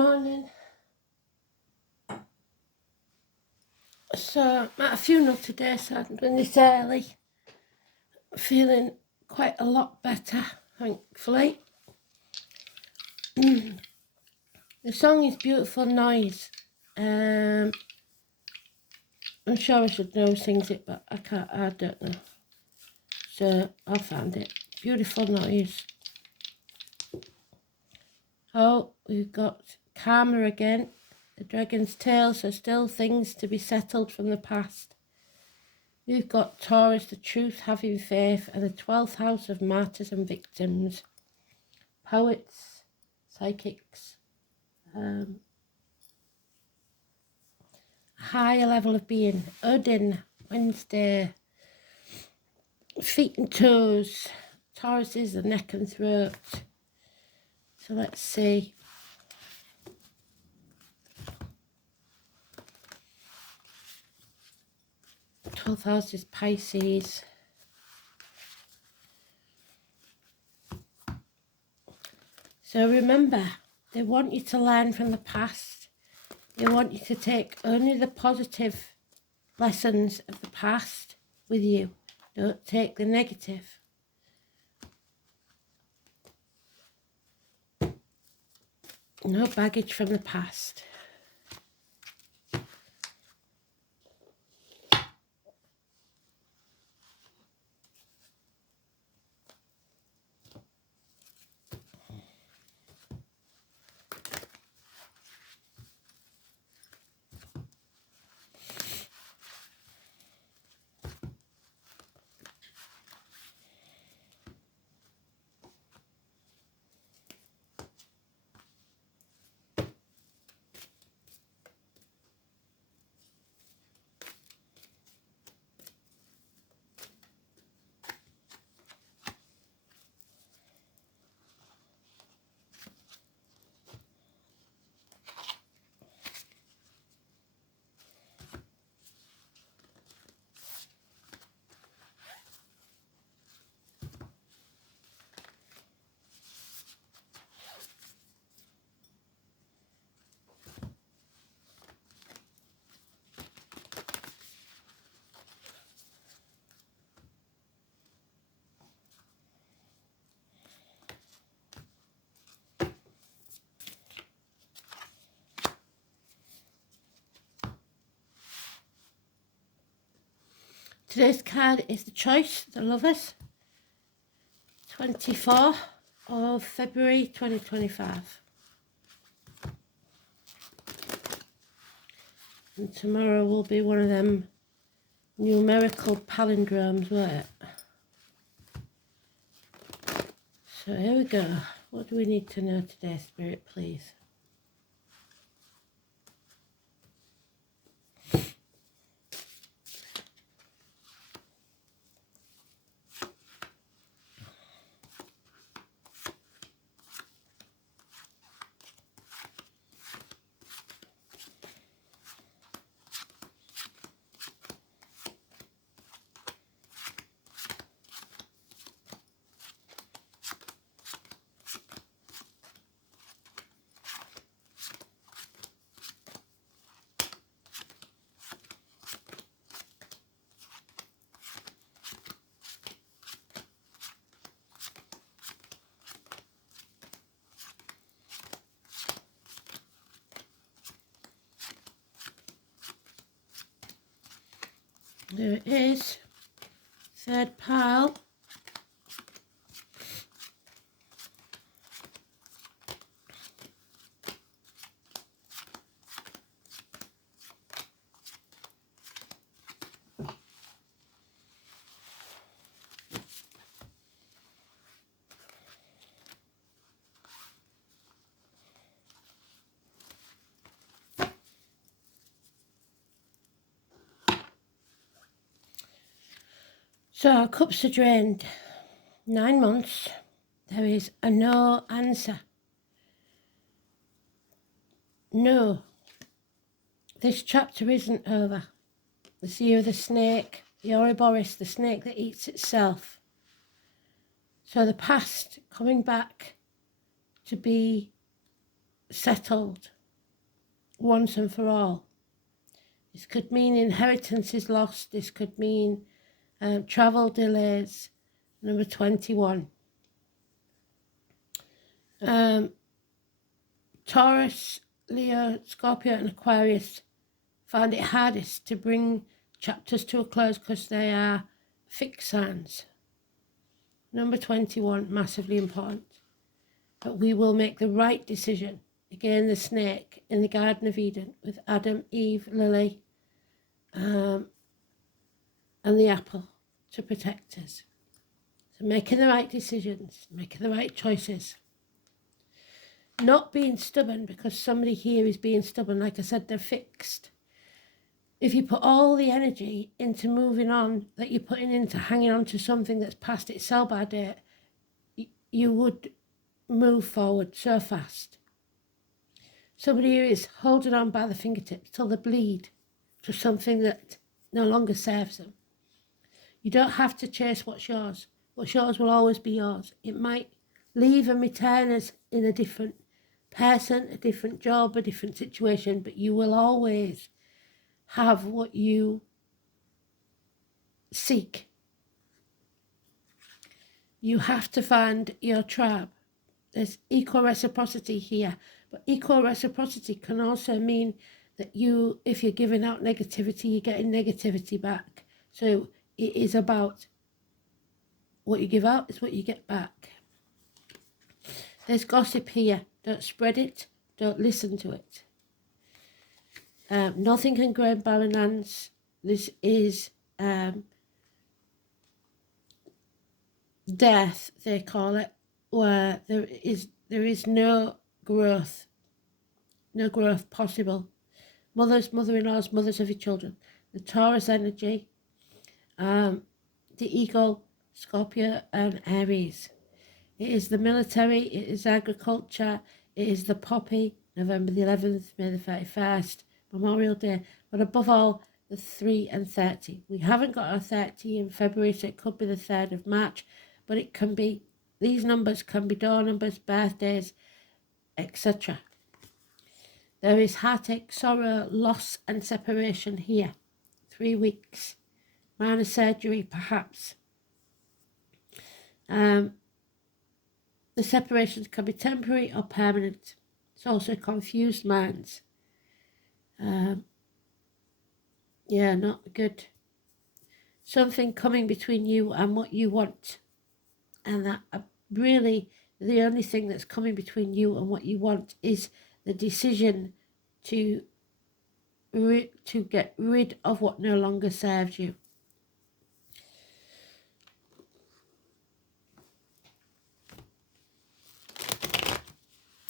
morning. So I'm at a funeral today, so I'm doing this early. Feeling quite a lot better, thankfully. The song is Beautiful Noise. I'm sure I should know who sings it, but I don't know. So I found it. Beautiful Noise. Oh, we've got Karma again. The Dragon's Tail, so still things to be settled from the past. We've got Taurus, the truth, having faith, and the 12th house of martyrs and victims. Poets, psychics, higher level of being. Odin, Wednesday, feet and toes. Taurus is the neck and throat. So let's see. The 12th house is Pisces. So remember, they want you to learn from the past. They want you to take only the positive lessons of the past with you. Don't take the negative. No baggage from the past. Today's card is the Choice, the Lovers, 24th of February 2025. And tomorrow will be one of them numerical palindromes, won't it? So here we go. What do we need to know today, Spirit, please? There it is. Third pile. So our cups are drained. 9 months. There is a no answer. No. This chapter isn't over. The year of the snake, the Ouroboros, the snake that eats itself. So the past coming back to be settled once and for all. This could mean inheritance is lost. This could mean travel delays. Number 21. Taurus, Leo, Scorpio and Aquarius find it hardest to bring chapters to a close because they are fixed signs. Number 21, massively important. But we will make the right decision. Again, the snake in the Garden of Eden with Adam, Eve, Lily, and the apple to protect us. So making the right decisions, making the right choices. Not being stubborn, because somebody here is being stubborn. Like I said, they're fixed. If you put all the energy into moving on that you're putting into hanging on to something that's past its sell-by date, you would move forward so fast. Somebody who is holding on by the fingertips till they bleed to something that no longer serves them. You don't have to chase what's yours. What's yours will always be yours. It might leave and return as in a different person, a different job, a different situation, but you will always have what you seek. You have to find your tribe. There's equal reciprocity here, but equal reciprocity can also mean that if you're giving out negativity, you're getting negativity back. So it is about what you give out is what you get back. There's gossip here. Don't spread it. Don't listen to it. Nothing can grow in barren lands. This is death, they call it, where there is no growth possible. Mothers, mother-in-laws, mothers of your children. The Taurus energy, the eagle, Scorpio and Aries. It is the military, it is agriculture, it is the poppy, November the 11th, May the 31st, Memorial Day, but above all, the 3 and 30. We haven't got our 30 in February, so it could be the 3rd of March, but it can be, these numbers can be door numbers, birthdays, etc. There is heartache, sorrow, loss and separation here. 3 weeks. Minor surgery, perhaps. The separations can be temporary or permanent. It's also confused minds. Yeah, not good. Something coming between you and what you want. And that really, the only thing that's coming between you and what you want is the decision to get rid of what no longer serves you.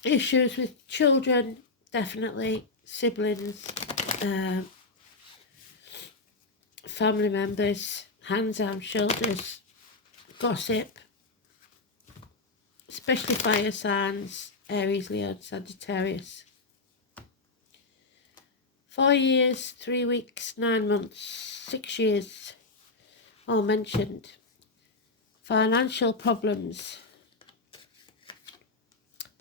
Issues with children, definitely, siblings, family members, hands, arms, shoulders, gossip, especially fire signs, Aries, Leo, Sagittarius. 4 years, 3 weeks, 9 months, 6 years, all mentioned. Financial problems.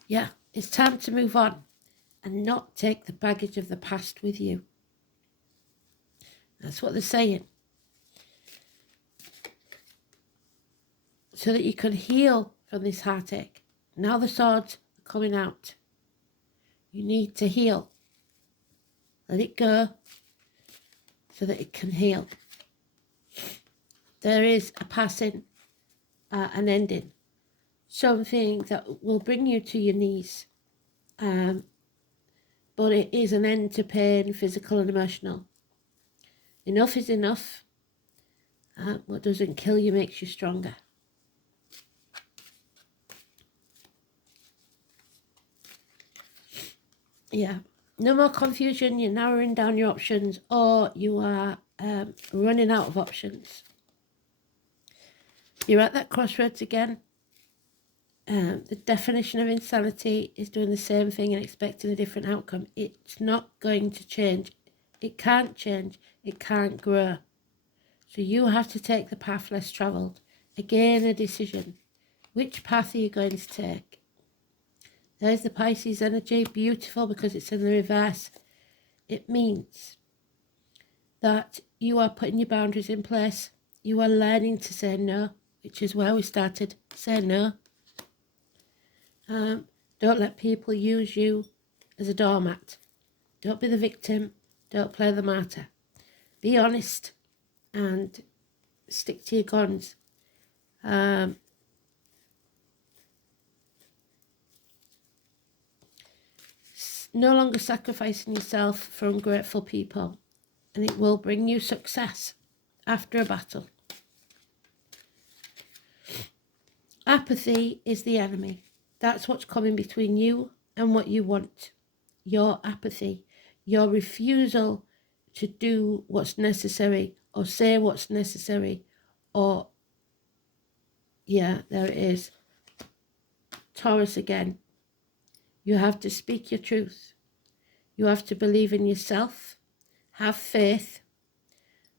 Yeah, it's time to move on and not take the baggage of the past with you. That's what they're saying. So that you can heal from this heartache. Now the swords are coming out. You need to heal. Let it go so that it can heal. There is a passing, an ending. Something that will bring you to your knees. But it is an end to pain, physical and emotional. Enough is enough. What doesn't kill you makes you stronger. Yeah. No more confusion. You're narrowing down your options, or you are running out of options. You're at that crossroads again. The definition of insanity is doing the same thing and expecting a different outcome. It's not going to change. It can't change. It can't grow. So you have to take the path less travelled. Again, a decision. Which path are you going to take? There's the Pisces energy, beautiful because it's in the reverse. It means that you are putting your boundaries in place. You are learning to say no, which is where we started. Say no. Don't let people use you as a doormat. Don't be the victim. Don't play the martyr. Be honest and stick to your guns. No longer sacrificing yourself for ungrateful people, and it will bring you success after a battle. Apathy is the enemy. That's what's coming between you and what you want. Your apathy, your refusal to do what's necessary or say what's necessary, or, yeah, there it is. Taurus again. You have to speak your truth. You have to believe in yourself. Have faith.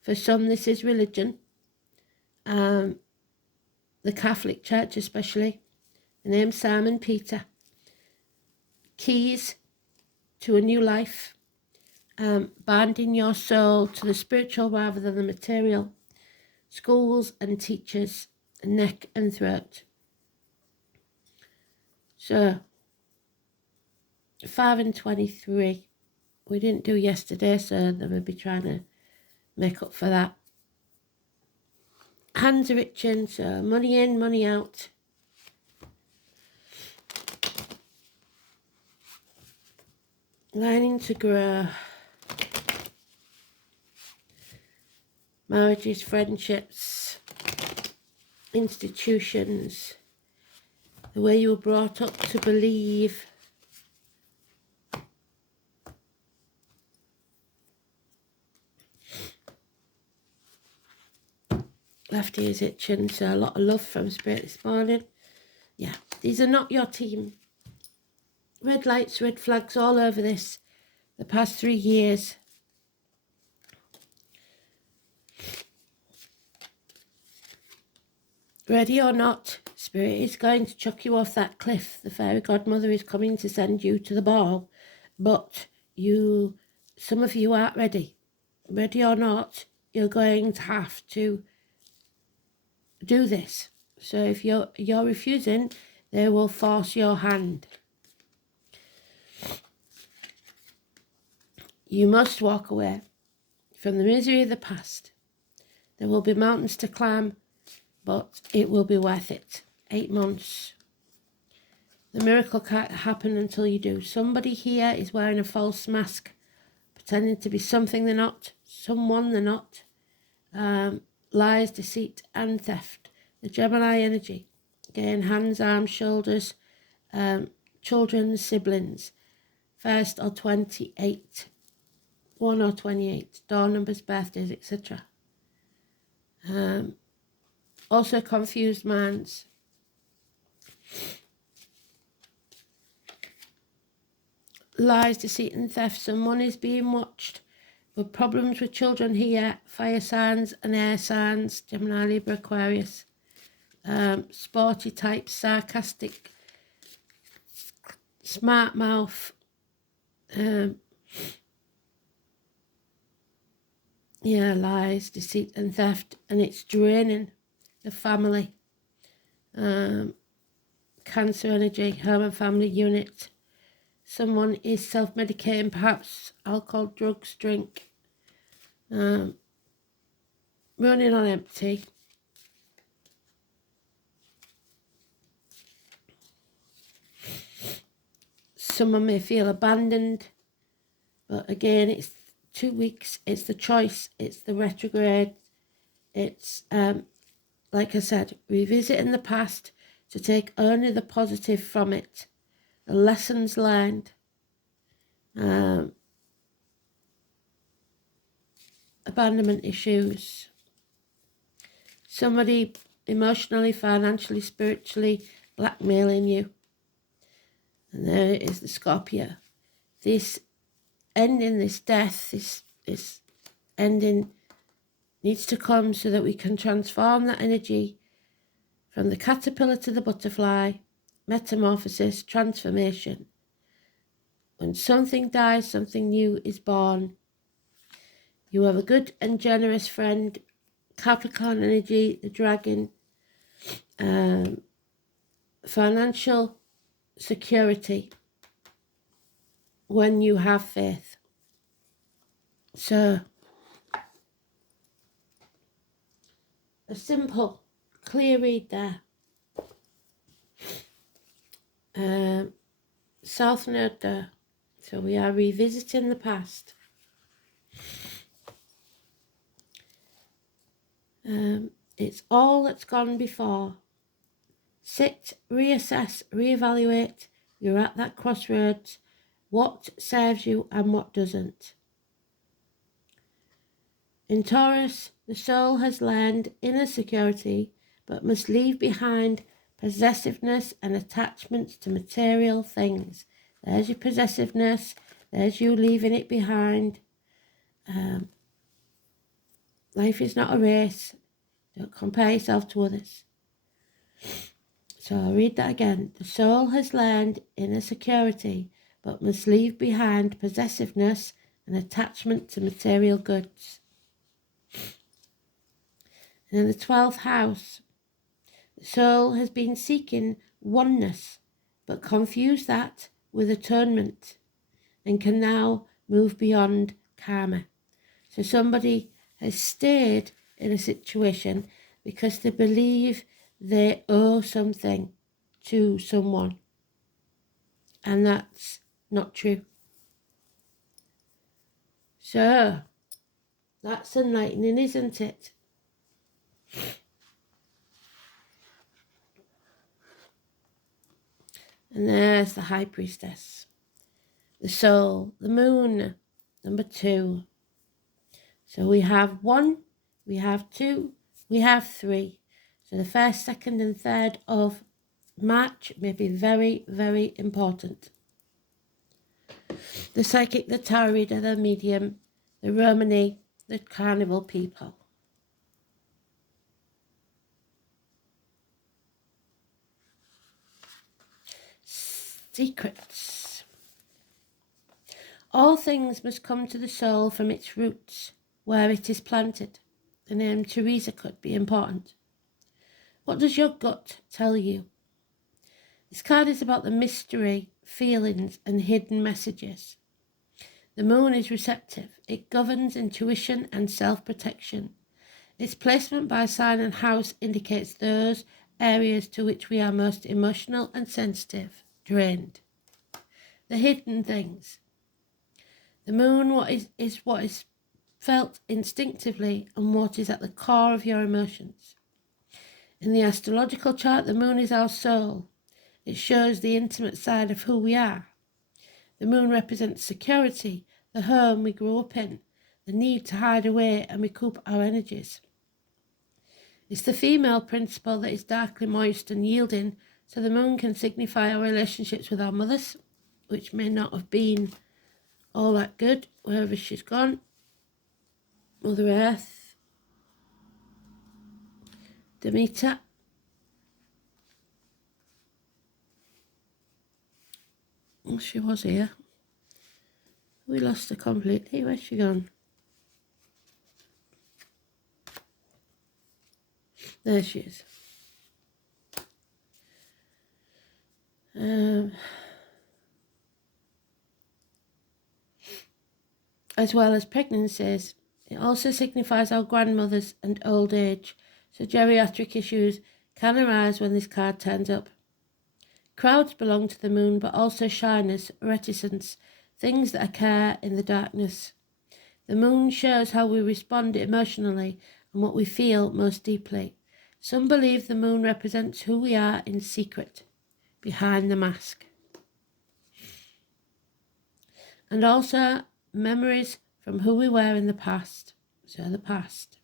For some, this is religion. The Catholic Church especially. The name Simon Peter. Keys to a new life. Binding your soul to the spiritual rather than the material. Schools and teachers. Neck and throat. So, 5 and 23. We didn't do yesterday, so they will be trying to make up for that. Hands are itching, so money in, money out. Learning to grow. Marriages, friendships, institutions. The way you were brought up to believe. Left ear's itching, so a lot of love from Spirit this morning. Yeah, these are not your team. Red lights, red flags all over this. The past 3 years. Ready or not, Spirit is going to chuck you off that cliff. The fairy godmother is coming to send you to the ball. But some of you aren't ready. Ready or not, you're going to have to do this. So if you're refusing, they will force your hand. You must walk away from the misery of the past. There will be mountains to climb, but it will be worth it. 8 months. The miracle can't happen until you do. Somebody here is wearing a false mask, pretending to be something they're not, someone they're not. Lies, deceit, and theft. The Gemini energy. Again, hands, arms, shoulders, children, siblings. 1st or 28. 1 or 28. Door numbers, birthdays, etc. Also confused minds. Lies, deceit, and theft. Someone is being watched. With problems with children here, fire signs and air signs, Gemini, Libra, Aquarius. Sporty types, sarcastic, smart mouth. Yeah, lies, deceit and theft, and it's draining the family. Cancer energy, home and family unit. Someone is self-medicating, perhaps alcohol, drugs, drink. Running on empty. Someone may feel abandoned, but again, it's 2 weeks. It's the choice. It's the retrograde. It's, like I said, revisiting the past to take only the positive from it. The lessons learned. Abandonment issues. Somebody emotionally, financially, spiritually blackmailing you. And there is the Scorpio. This ending, this death, this ending needs to come so that we can transform that energy from the caterpillar to the butterfly, metamorphosis, transformation. When something dies, something new is born. You have a good and generous friend, Capricorn energy, the dragon, financial security when you have faith. So, a simple, clear read there. South Node there. So we are revisiting the past. It's all that's gone before. Sit, reassess, reevaluate. You're at that crossroads. What serves you and what doesn't. In Taurus, the soul has learned inner security, but must leave behind possessiveness and attachments to material things. There's your possessiveness. There's you leaving it behind. Life is not a race. Don't compare yourself to others. So I'll read that again. The soul has learned inner security, but must leave behind possessiveness and attachment to material goods. And in the 12th house, the soul has been seeking oneness, but confused that with atonement and can now move beyond karma. So somebody has stayed in a situation because they believe they owe something to someone. And that's not true. So, that's enlightening, isn't it? And there's the High Priestess. The soul, the moon, number 2. So we have 1, we have 2, we have 3. So the 1st, 2nd and 3rd of March may be very, very important. The psychic, the tarot reader, the medium, the Romani, the carnival people. Secrets. All things must come to the soul from its roots, where it is planted. The name Teresa could be important. What does your gut tell you? This card is about the mystery, feelings, and hidden messages. The moon is receptive. It governs intuition and self-protection. Its placement by sign and house indicates those areas to which we are most emotional and sensitive, drained. The hidden things. The moon is what is felt instinctively and what is at the core of your emotions. In the astrological chart, the moon is our soul. It shows the intimate side of who we are. The moon represents security, the home we grew up in, the need to hide away and recoup our energies. It's the female principle that is darkly moist and yielding, so the moon can signify our relationships with our mothers, which may not have been all that good wherever she's gone. Mother Earth, Demeter. Well, she was here. We lost her completely. Where's she gone? There she is. As well as pregnancies. It also signifies our grandmothers and old age, so geriatric issues can arise when this card turns up. Crowds belong to the moon, but also shyness, reticence, things that occur in the darkness. The moon shows how we respond emotionally and what we feel most deeply. Some believe the moon represents who we are in secret, behind the mask. And also memories from who we were in the past. So the past.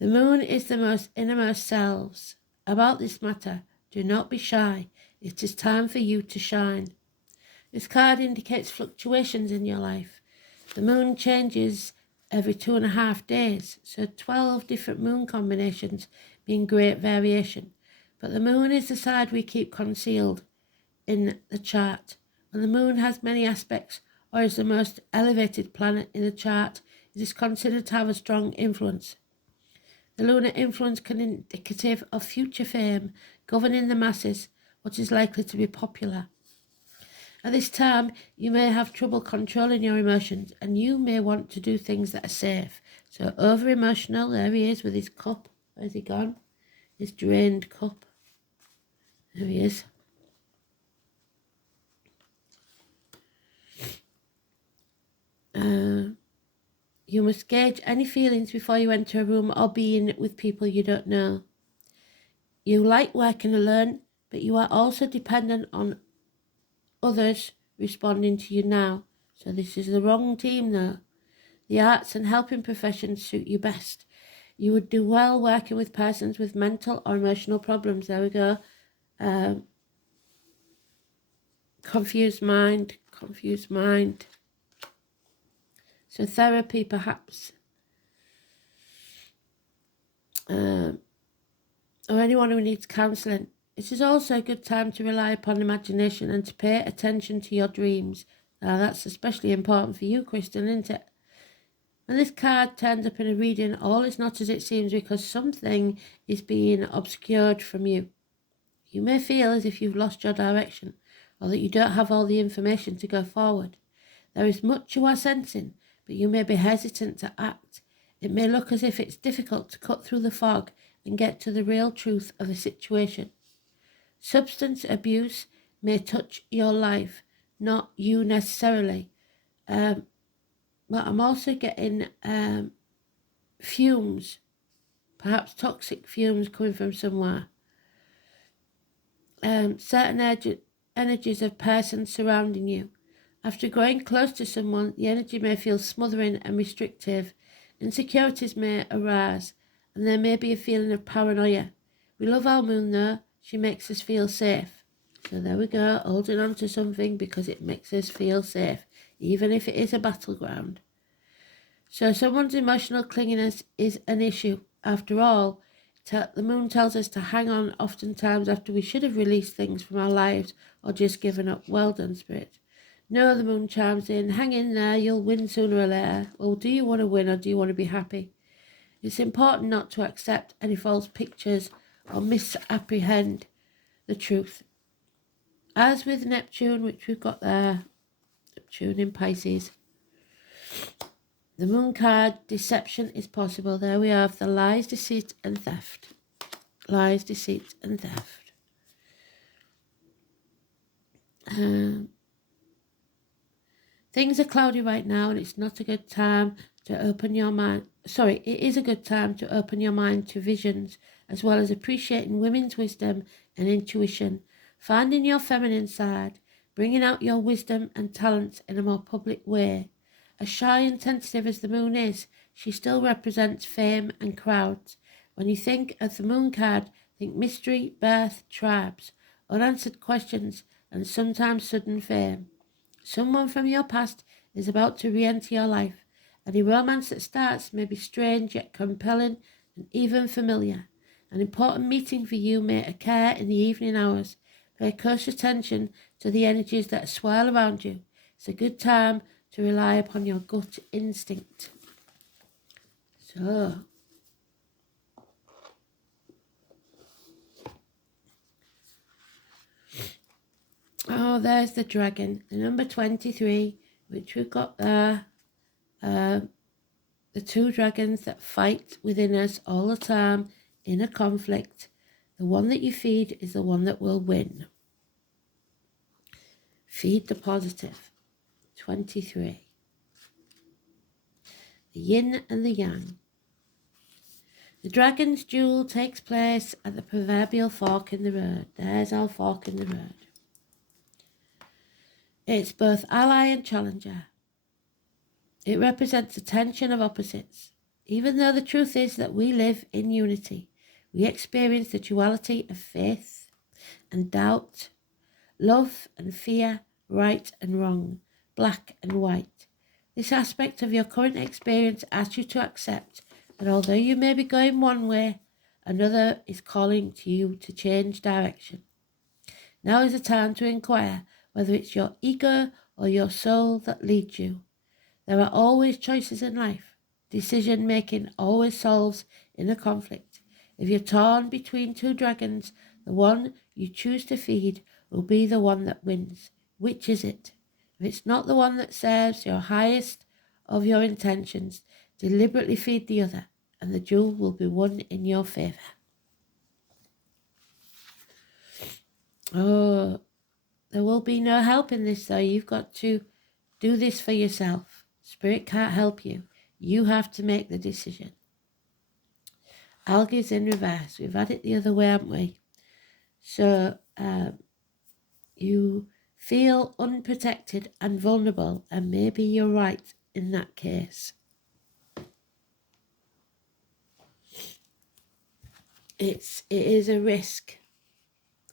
The moon is the most innermost selves. About this matter, do not be shy. It is time for you to shine. This card indicates fluctuations in your life. The moon changes every 2.5 days, so 12 different moon combinations being great variation. But the moon is the side we keep concealed. in the chart. When the moon has many aspects or is the most elevated planet in the chart, it is considered to have a strong influence. The lunar influence can be indicative of future fame, governing the masses, what is likely to be popular. At this time, you may have trouble controlling your emotions and you may want to do things that are safe. So over-emotional, there he is with his cup. Where's he gone? His drained cup. There he is. You must gauge any feelings before you enter a room or be in it with people you don't know. You like working alone, but you are also dependent on others responding to you now. So this is the wrong team though. The arts and helping professions suit you best. You would do well working with persons with mental or emotional problems. There we go. Confused mind. So therapy perhaps. Or anyone who needs counselling. It is also a good time to rely upon imagination and to pay attention to your dreams. Now that's especially important for you, Kristen, isn't it? When this card turns up in a reading, all is not as it seems because something is being obscured from you. You may feel as if you've lost your direction or that you don't have all the information to go forward. There is much you are sensing, but you may be hesitant to act. It may look as if it's difficult to cut through the fog and get to the real truth of a situation. Substance abuse may touch your life, not you necessarily. But I'm also getting fumes, perhaps toxic fumes coming from somewhere. Certain energies of persons surrounding you. After growing close to someone, the energy may feel smothering and restrictive. Insecurities may arise, and there may be a feeling of paranoia. We love our moon though. She makes us feel safe. So there we go, holding on to something because it makes us feel safe, even if it is a battleground. So someone's emotional clinginess is an issue. After all, the moon tells us to hang on oftentimes after we should have released things from our lives or just given up. Well done, Spirit. No, the moon chimes in. Hang in there, you'll win sooner or later. Well, do you want to win or do you want to be happy? It's important not to accept any false pictures or misapprehend the truth. As with Neptune, which we've got there, Neptune in Pisces, the moon card, deception is possible. There we have the lies, deceit and theft. Lies, deceit and theft. Things are cloudy right now and it's not a good time to open your mind. Sorry, it is a good time to open your mind to visions as well as appreciating women's wisdom and intuition. Finding your feminine side, bringing out your wisdom and talents in a more public way. As shy and tentative as the moon is, she still represents fame and crowds. When you think of the moon card, think mystery, birth, tribes, unanswered questions, and sometimes sudden fame. Someone from your past is about to re-enter your life. Any romance that starts may be strange yet compelling and even familiar. An important meeting for you may occur in the evening hours. Pay close attention to the energies that swirl around you. It's a good time to rely upon your gut instinct. So, oh, there's the dragon, the number 23, which we've got there. The two dragons that fight within us all the time in a conflict. The one that you feed is the one that will win. Feed the positive. 23. The yin and the yang. The dragon's duel takes place at the proverbial fork in the road. There's our fork in the road. It's both ally and challenger. It represents a tension of opposites. Even though the truth is that we live in unity, we experience the duality of faith and doubt, love and fear, right and wrong, black and white. This aspect of your current experience asks you to accept that although you may be going one way, another is calling to you to change direction. Now is the time to inquire whether it's your ego or your soul that leads you. There are always choices in life. Decision making always solves inner conflict. If you're torn between two dragons, the one you choose to feed will be the one that wins. Which is it? If it's not the one that serves your highest of your intentions, deliberately feed the other, and the duel will be won in your favour. Oh, there will be no help in this though. You've got to do this for yourself. Spirit can't help you. You have to make the decision. Algae's in reverse. We've had it the other way, haven't we? So you feel unprotected and vulnerable, and maybe you're right in that case. It is a risk,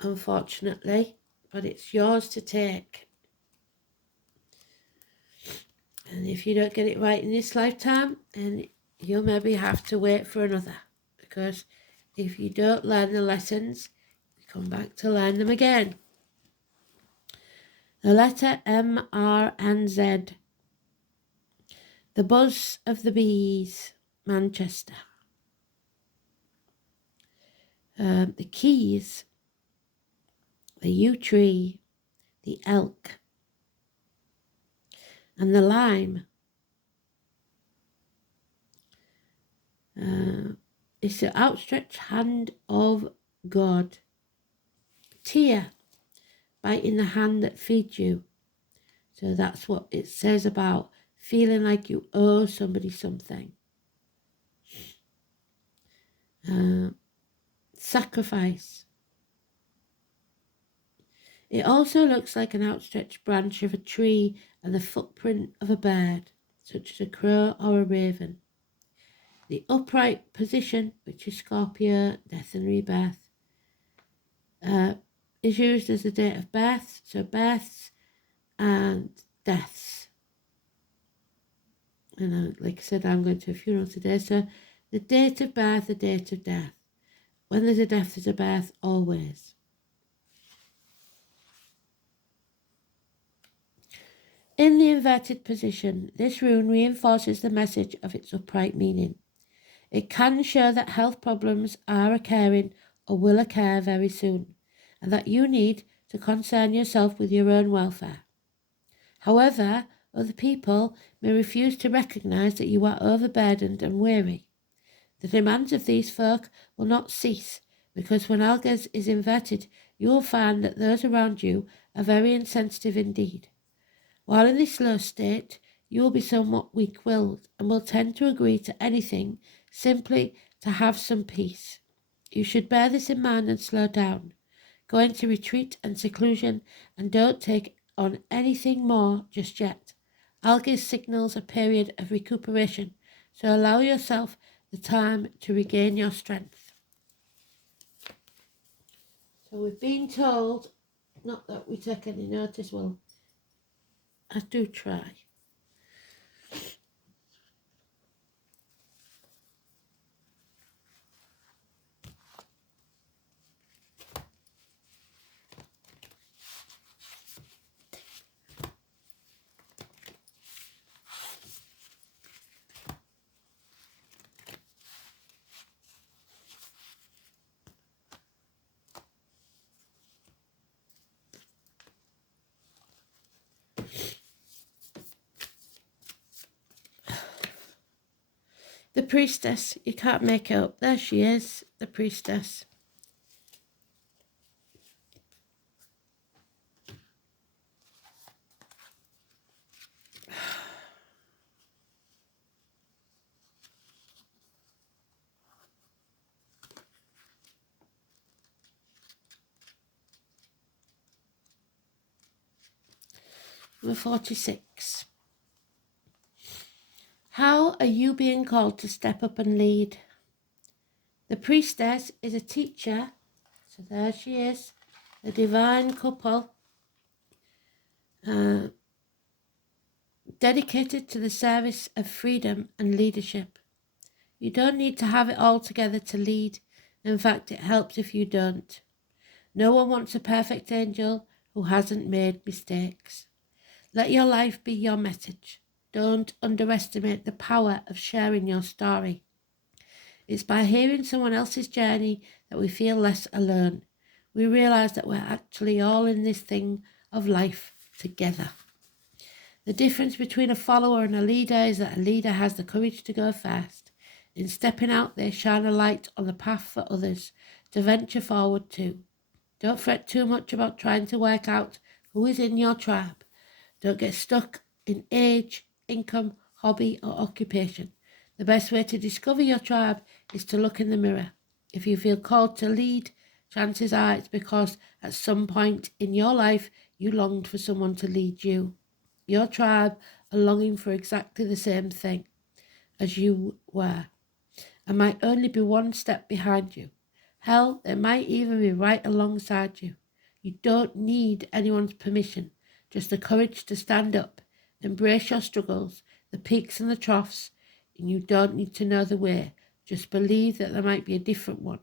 unfortunately, but it's yours to take. And if you don't get it right in this lifetime, then you'll maybe have to wait for another. Because if you don't learn the lessons, you come back to learn them again. The letter M, R, and Z. The buzz of the bees, Manchester. The keys, the yew tree, the elk, and the lime. It's the outstretched hand of God. Tear, biting the hand that feeds you. So that's what it says about feeling like you owe somebody something. Sacrifice. It also looks like an outstretched branch of a tree and the footprint of a bird, such as a crow or a raven. The upright position, which is Scorpio, death and rebirth, is used as the date of birth, so births and deaths. And like I said, I'm going to a funeral today, so the date of birth, the date of death. When there's a death, there's a birth, always. In the inverted position, this rune reinforces the message of its upright meaning. It can show that health problems are occurring or will occur very soon, and that you need to concern yourself with your own welfare. However, other people may refuse to recognise that you are overburdened and weary. The demands of these folk will not cease, because when Algaz is inverted, you will find that those around you are very insensitive indeed. While in this low state, you will be somewhat weak-willed and will tend to agree to anything simply to have some peace. You should bear this in mind and slow down. Go into retreat and seclusion and don't take on anything more just yet. Algae signals a period of recuperation, so allow yourself the time to regain your strength. So we've been told, not that we take any notice, well, I do try. The priestess, you can't make it up. There she is, the priestess. Number 46. How are you being called to step up and lead? The priestess is a teacher, so there she is, the divine couple, dedicated to the service of freedom and leadership. You don't need to have it all together to lead. In fact, it helps if you don't. No one wants a perfect angel who hasn't made mistakes. Let your life be your message. Don't underestimate the power of sharing your story. It's by hearing someone else's journey that we feel less alone. We realise that we're actually all in this thing of life together. The difference between a follower and a leader is that a leader has the courage to go first. In stepping out, they shine a light on the path for others to venture forward to. Don't fret too much about trying to work out who is in your tribe. Don't get stuck in age, income, hobby, or occupation. The best way to discover your tribe is to look in the mirror. If you feel called to lead, chances are it's because at some point in your life you longed for someone to lead you. Your tribe are longing for exactly the same thing as you were, and might only be one step behind you. Hell, they might even be right alongside you. You don't need anyone's permission, just the courage to stand up, embrace your struggles, the peaks and the troughs, and you don't need to know the way. Just believe that there might be a different one.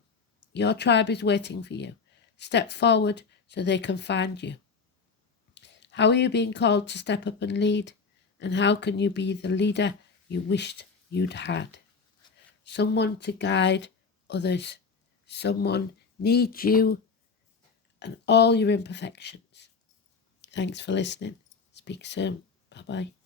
Your tribe is waiting for you. Step forward so they can find you. How are you being called to step up and lead? And how can you be the leader you wished you'd had? Someone to guide others. Someone needs you and all your imperfections. Thanks for listening. Speak soon. Bye-bye.